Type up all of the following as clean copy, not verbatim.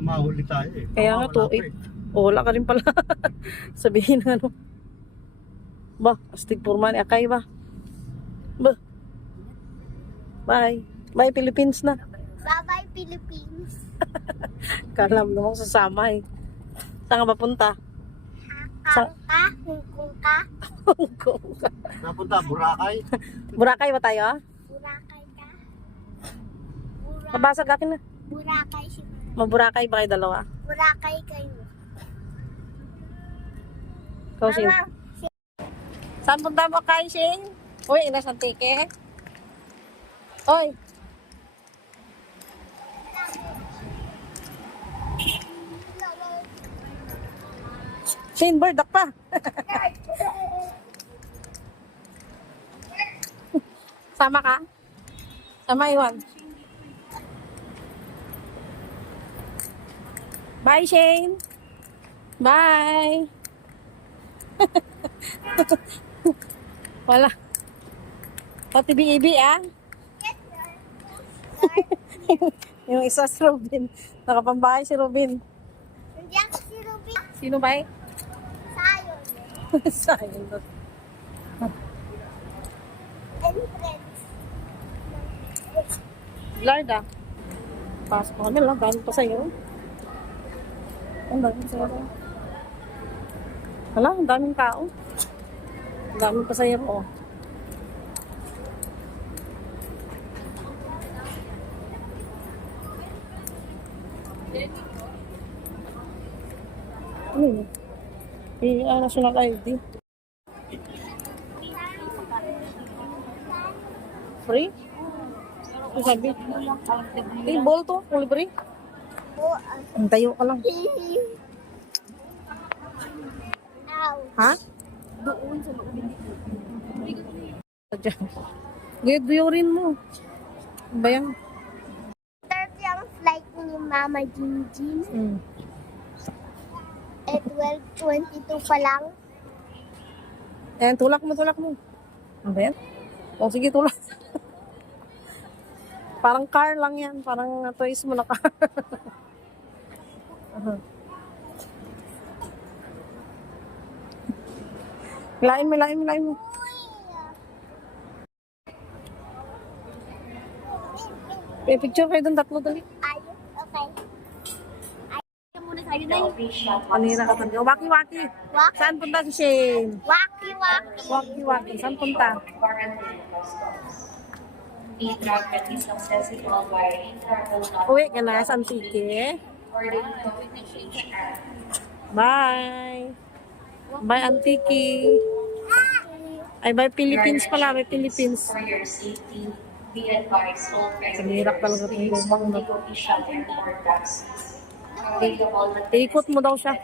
mahuli tayo eh. Kaya nga, 2.8. Wala ka rin pala. Sabihin na ano. Ba, astig purman. Akay ba? Ba. Bye. Bye, Philippines na. Bye-bye, Philippines. Kalam namang sasama eh. Saan ka ba punta? Hong Kong ka. Hong Kong ka. Napunta, Boracay. Boracay ba tayo? Boracay ka. Mabasag akin na. Boracay si Maburakay ba kayo dalawa? Boracay kayo. Ikaw, Shane. Saan punta mo kay Shane? Uy, inasan tike? Oy. Shane, bird pa. Sama ka? Sama, Iwan. Bye, Shane. Bye. Wala. Pati bibi, ah. Yung isa si Robin. Nakapambahay si Robin. Hindi ako si Ruby. Sino ba eh? Sayon. Sayang. Entrance. Larda. Pasok mo kami lang. Dami pa sa'yo. Ang dami pa sa'yo. Wala, ang daming tao. Ang dami pa sa'yo. Oh. Ano yun? National ID. Free? Ano sabi? Ball to, libre. Ang tayo ka lang. Ow. Ha? Doon sa loob. Guyod-guyorin mo. Ano ba yan? Start yung flight ni Mama Jinjin. At 12:22 pa lang. Ayan, tulak mo, tulak mo. Ano ba yan? O, sige, tulak. Parang car lang yan. Parang toys mo na car. Lain mo, lain mo, lain mo. Picture kayo doon, tatlo dali. Ayun, okay. Kanina ka tanong. Waki-waki. Waki. Saan punta si Shane? Waki-waki. Waki-waki. Saan punta? Uwi ka na sa Antique. Bye. Bye, Antique. Ay, bye, Philippines pala. Bye, Philippines. Sanirap talaga itong lumang na. Ikot mo daw siya.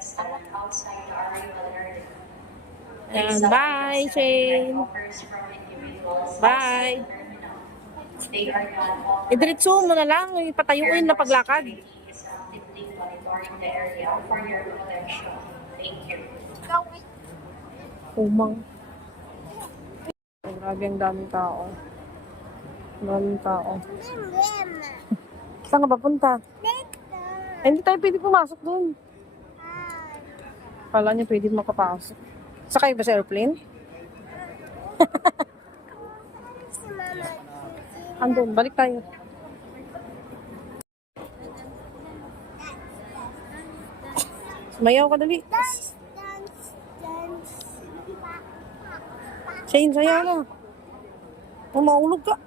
Ayan, bye, Shane. Bye. Idiretso mo na lang. Ipatayuin na paglakad. Umang. Grabe ang daming tao. Daming tao. Saan ka ba punta? Eh, hindi tayo pwede pumasok doon. Kala niya pwede makapasok. Sakay ba sa airplane? Andun, balik tayo. Sumayaw ka dali. Dance, dance, dance. Shane, sayaw na. Oh, maulog ka.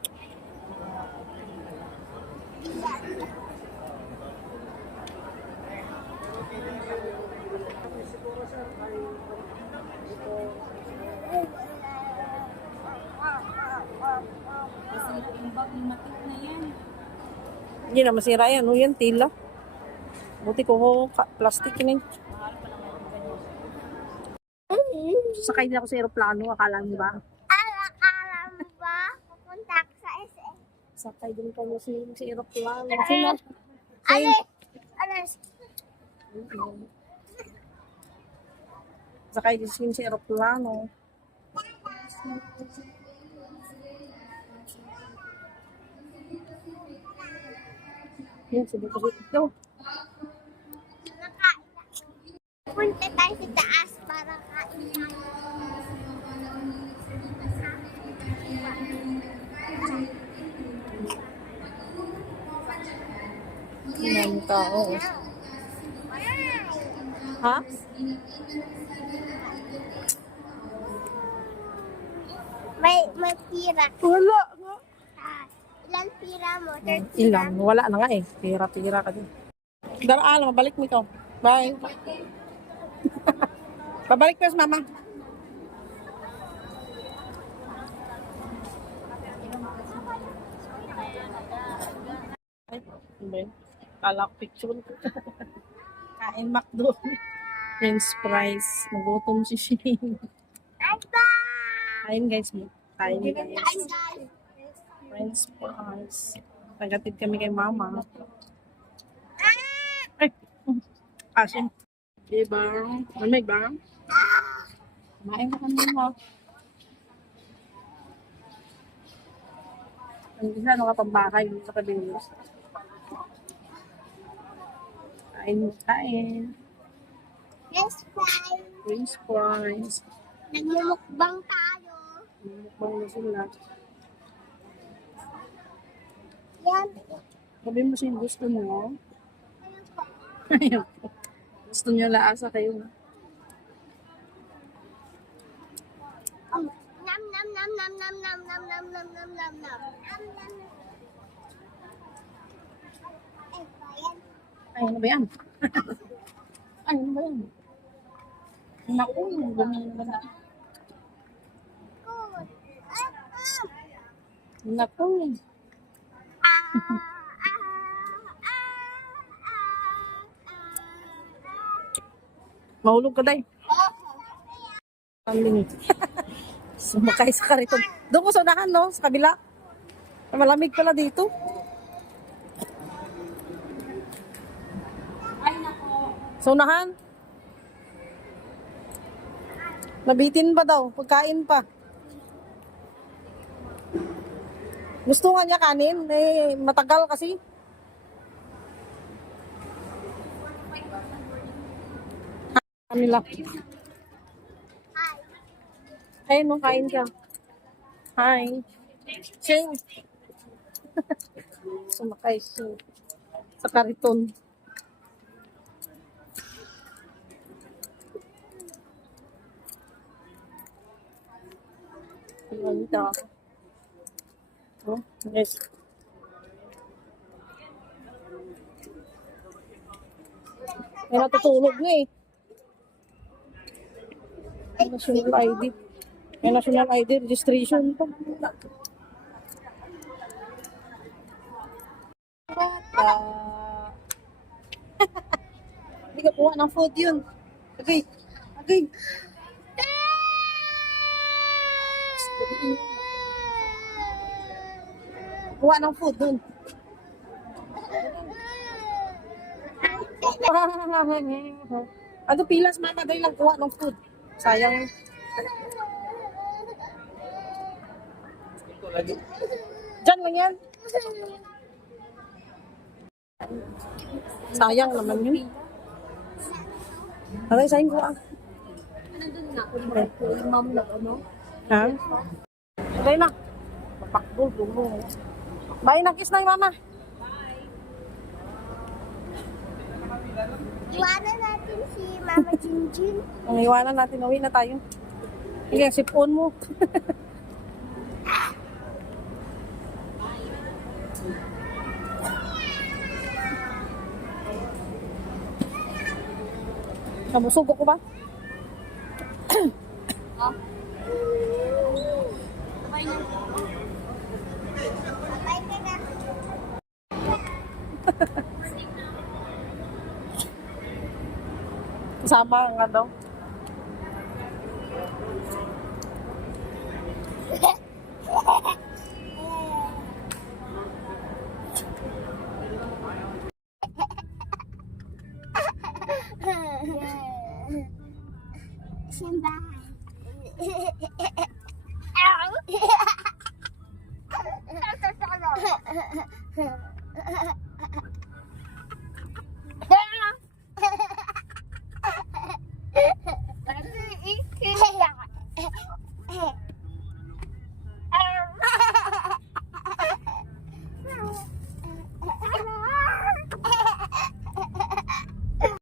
Hindi na masira yan. Ano yan? Tila. Buti ko plastic yun eh. Sakay din ako sa aeroplano. Akala niyo ba? Alam mo ba? Pupunta ako sa SM. Sakay din kami sa aeroplano. Ano? Ano? Sakay din sa aeroplano. Yan, sabi ko dito. Punta tayo sa taas para kain tayo. Yan tao. Ha? May pira. Wala nga. Ah, ilan pira mo? 30 Ilang? Wala na nga eh. Tira-tira ka din. Daraan, mabalik mo ito. Bye. Pabalik ko sa mama. Ay, hindi. Kala ko picture. Kain McDo. French fries. Magutom si Shane. Bye-bye! Kain guys. Kain guys. Kain guys. French fries. Nagatid kami kay mama. Ah! Ay! Asin. Diba? May ba? Kumain ka kanina. Ang isa, ano ka pang bakay sa kabilos. Kain, kain. French fry. French fries. Nagmumukbang tayo. Mukbang na sila. Yan. Sabi mo siya gusto mo. Ayun po. Gusto niya laasa kayo. Nam nam nam nam nam nam nam nam nam nam nam nam. Nam nam. Ay, ano ba yan? Ay, ano ba yan? Naku, ganyan ba na? Good. Naku. Ah, ah, ah, ah, Mahulog ka, day. Kambing. Sumakay sa kariton. Doon ko sa unahan, no? Sa kabila. Malamig pala dito. Sa unahan. Nabitin pa daw. Pagkain pa. Gusto nga niya kanin. Eh, matagal kasi. Kanila. Ayun, no, kain ka. Hi. Shane. Sumakay siya. Sa kariton. Ganda. Oh, yes. May natutulog na eh. May national ID. May national ID registration pa. Bata. Hindi ka kuha ng food yun. Okay. Okay. Kuha ng food dun. Ano pilas mama dahil lang kuha ng food. Sayang. Diyan lang yan. Sayang naman yun. Aray, sayang ko ah. Ha? Okay na. Mapakbol, bumbo. Bye na, kiss na yung mama. Iwanan natin si Mama Jinjin. Ang iwanan natin, uwi na tayo. Sige, sipon mo. Nabusog ko ba? Bye ka na. Kasama nga daw. Simbahan.